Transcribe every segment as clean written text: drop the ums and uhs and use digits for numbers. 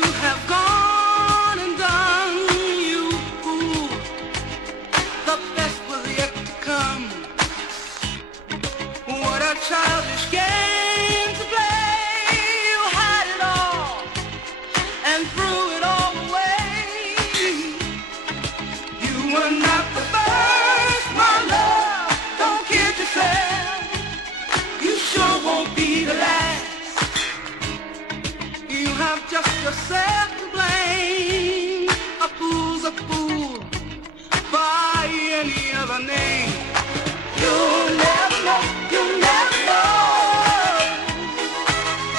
you have gone and done, you fool. The best was yet to come. What a childish game to play. You had it all and threw it all away. You were not the first, my love. Don't kid yourself. You sure won't be the last. You have just yourself to blame. A fool's a fool by any other name. You'll never know, you'll never know.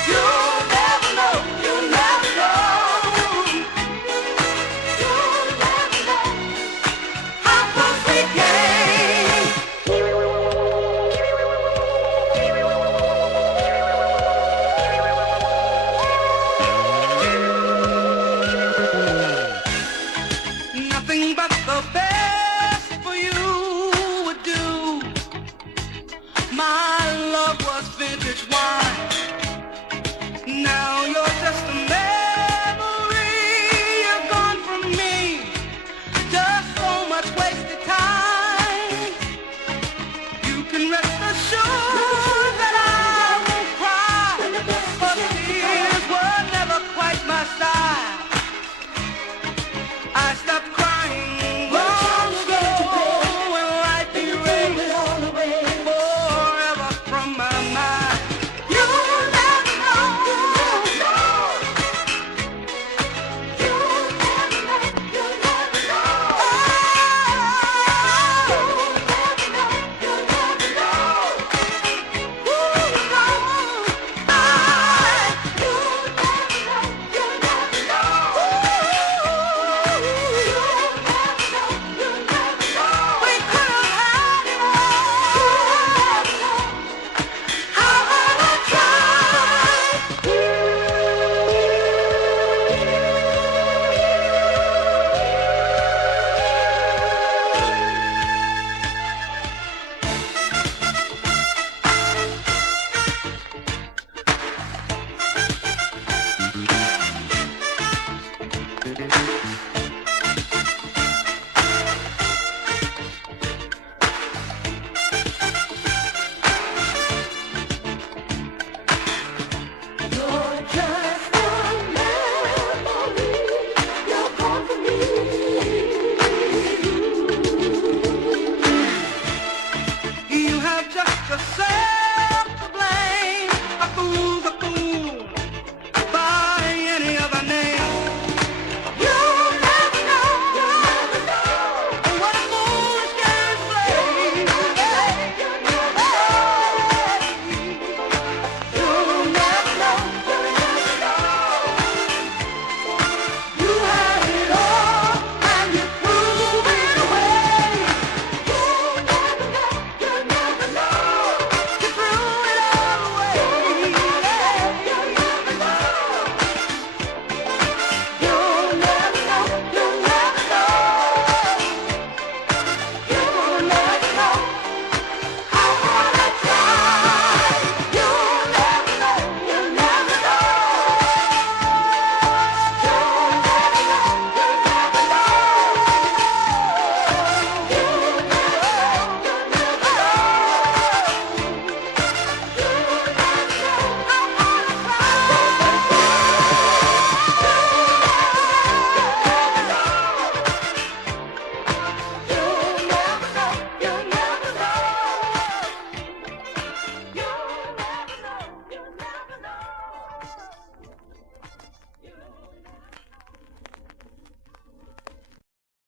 You'll never know, you'll never know. You'll never know how close we came. Nothing but the best for you would do. My love was vintage wine. Now you're just a memory. You're gone from me. Just so much wasted time. You can rest assured that I won't cry, but tears were never quite my style. I stopped crying long ago when life erased forever from my mind. You'll never know, you'll never know. You'll never know, you'll never know. You'll never know, you'll never know. You'll never know, you'll never know. We could have had it all. How hard I tried. You're just a memory. You're gone from me. You have just yourself